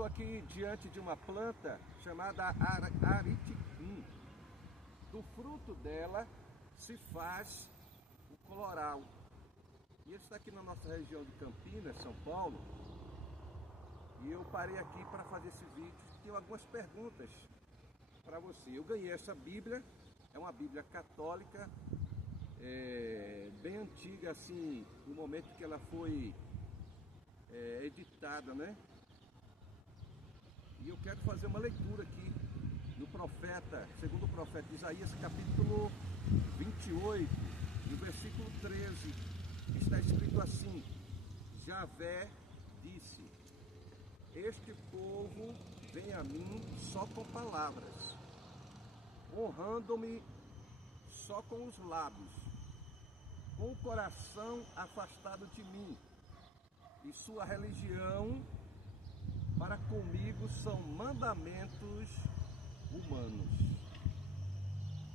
estou aqui diante de uma planta chamada ariticum. Do fruto dela se faz o coloral. E ele está aqui na nossa região de Campinas, São Paulo. E eu parei aqui para fazer esse vídeo. Tenho algumas perguntas para você. Eu ganhei essa Bíblia, é uma Bíblia católica, bem antiga, assim, no momento que ela foi editada, né? E eu quero fazer uma leitura aqui no profeta, segundo o profeta Isaías, capítulo 28, no versículo 13, está escrito assim: Javé disse: este povo vem a mim só com palavras, honrando-me só com os lábios, com o coração afastado de mim, e sua religião para comigo são mandamentos humanos.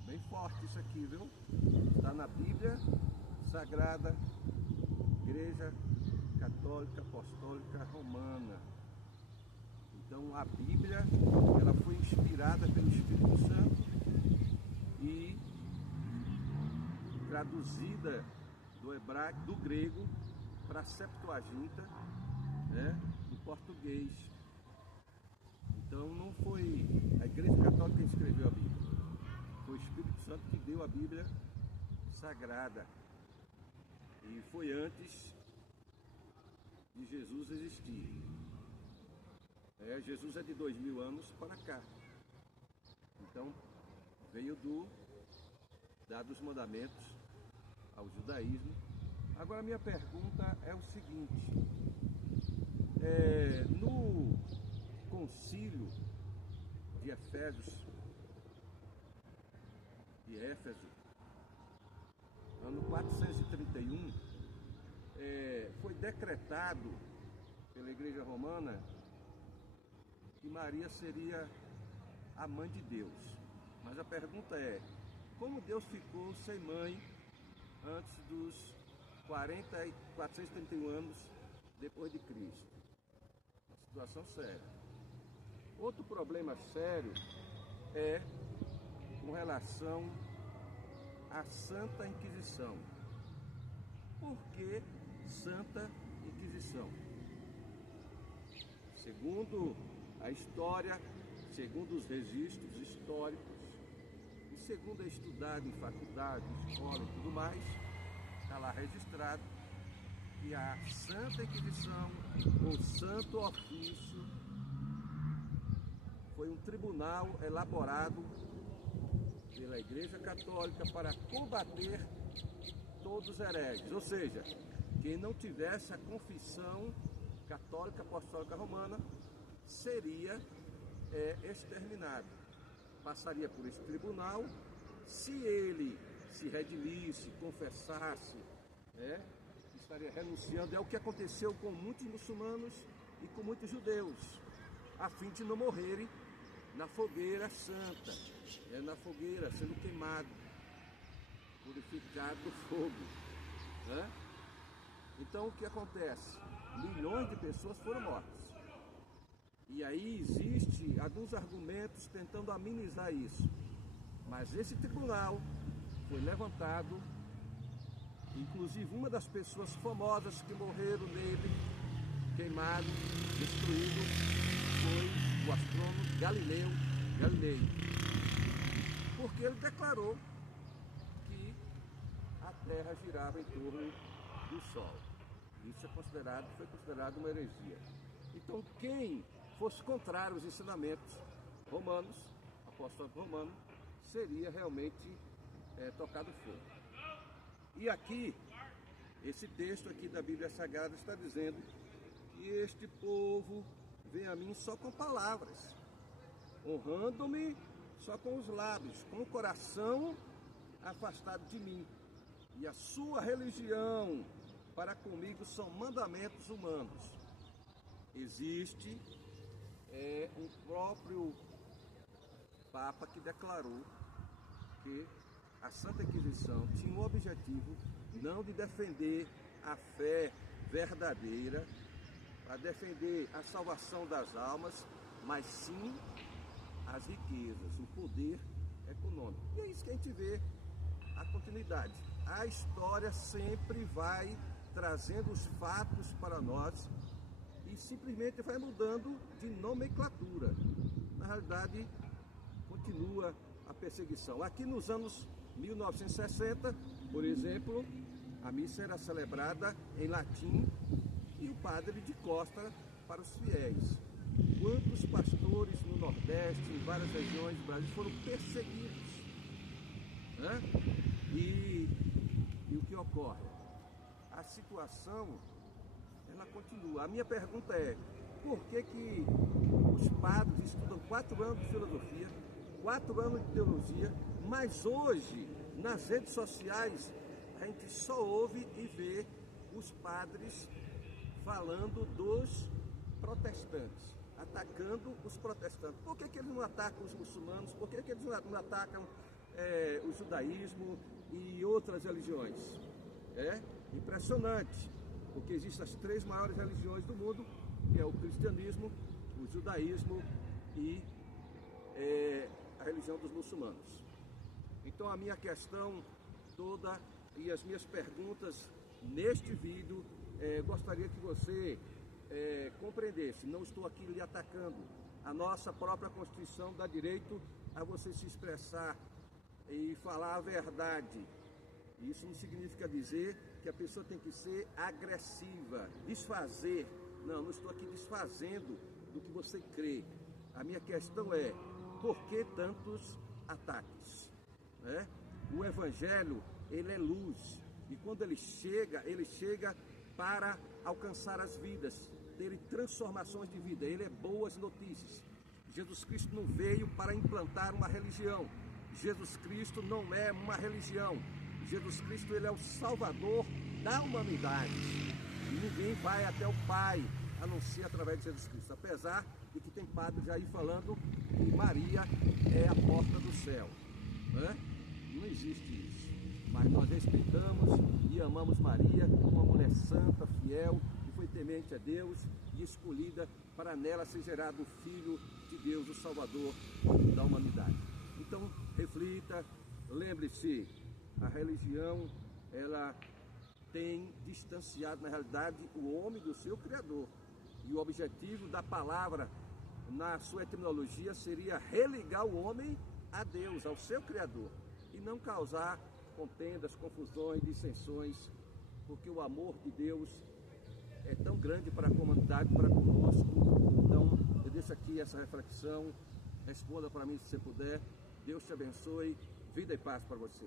Bem forte isso aqui, viu? Está na Bíblia Sagrada, Igreja Católica Apostólica Romana. Então a Bíblia, ela foi inspirada pelo Espírito Santo e traduzida do hebraico, do grego para a Septuaginta, né, do português. Então não foi a Igreja Católica que escreveu a Bíblia, foi o Espírito Santo que deu a Bíblia Sagrada. E foi antes de Jesus existir. Jesus é de 2000 anos para cá. Então veio dados os mandamentos ao judaísmo. Agora minha pergunta é o seguinte: no concílio de Éfeso, ano 431, foi decretado pela Igreja Romana que Maria seria a mãe de Deus. Mas a pergunta é: como Deus ficou sem mãe antes dos 431 anos depois de Cristo? Uma situação séria. Outro problema sério é com relação à Santa Inquisição. Por que Santa Inquisição? Segundo a história, segundo os registros históricos, e segundo é estudado em faculdade, escola e tudo mais, está lá registrado que a Santa Inquisição, ou Santo Ofício, foi um tribunal elaborado pela Igreja Católica para combater todos os hereges, ou seja, quem não tivesse a confissão católica apostólica romana seria exterminado. Passaria por esse tribunal. Se ele se redimisse, confessasse, estaria renunciando. É o que aconteceu com muitos muçulmanos e com muitos judeus, a fim de não morrerem na fogueira santa, na fogueira sendo queimado, purificado do fogo, né? Então o que acontece? Milhões de pessoas foram mortas. E aí existe alguns argumentos tentando amenizar isso. Mas esse tribunal foi levantado, inclusive uma das pessoas famosas que morreram nele, queimado, destruído, foi o astrônomo Galileu Galilei. Porque ele declarou que a Terra girava em torno do Sol. Isso foi considerado uma heresia. Então quem fosse contrário aos ensinamentos romanos, apostólicos romanos, seria realmente tocado fogo. E aqui, esse texto aqui da Bíblia Sagrada está dizendo que este povo vem a mim só com palavras, honrando-me só com os lábios, com o coração afastado de mim. E a sua religião para comigo são mandamentos humanos. Existe um próprio Papa que declarou que a Santa Inquisição tinha o objetivo não de defender a fé verdadeira, para defender a salvação das almas, mas sim as riquezas, o poder econômico. E é isso que a gente vê a continuidade. A história sempre vai trazendo os fatos para nós e simplesmente vai mudando de nomenclatura. Na realidade, continua a perseguição. Aqui nos anos 1960, por exemplo, a missa era celebrada em latim e o padre de costa para os fiéis. Quantos pastores no Nordeste, em várias regiões do Brasil, foram perseguidos, né? E o que ocorre? A situação, ela continua. A minha pergunta é, por que os padres estudam 4 anos de filosofia, 4 anos de teologia, mas hoje, nas redes sociais, a gente só ouve e vê os padres falando dos protestantes, atacando os protestantes? Por que eles não atacam os muçulmanos? Por que eles não atacam o judaísmo e outras religiões? É impressionante, porque existem as 3 maiores religiões do mundo, que é o cristianismo, o judaísmo e a religião dos muçulmanos. Então a minha questão toda e as minhas perguntas neste vídeo, gostaria que você compreendesse. Não estou aqui lhe atacando. A nossa própria Constituição dá direito a você se expressar e falar a verdade. Isso não significa dizer que a pessoa tem que ser agressiva, desfazer. Não estou aqui desfazendo do que você crê. A minha questão é, por que tantos ataques? O Evangelho, ele é luz. E quando ele chega para alcançar as vidas, ter transformações de vida. Ele é boas notícias. Jesus Cristo não veio para implantar uma religião. Jesus Cristo não é uma religião. Jesus Cristo, ele é o Salvador da humanidade. E ninguém vai até o Pai a não ser através de Jesus Cristo. Apesar de que tem padres aí falando que Maria é a porta do céu, né? Não existe isso. Mas nós respeitamos e amamos Maria, uma mulher santa, fiel, que foi temente a Deus e escolhida para nela ser gerado o Filho de Deus, o Salvador da humanidade. Então, reflita, lembre-se, a religião, ela tem distanciado, na realidade, o homem do seu Criador. E o objetivo da palavra, na sua etimologia, seria religar o homem a Deus, ao seu Criador, e não causar contendas, confusões, dissensões, porque o amor de Deus é tão grande para a comunidade, para conosco. Então, eu deixo aqui essa reflexão, responda para mim se você puder. Deus te abençoe, vida e paz para você.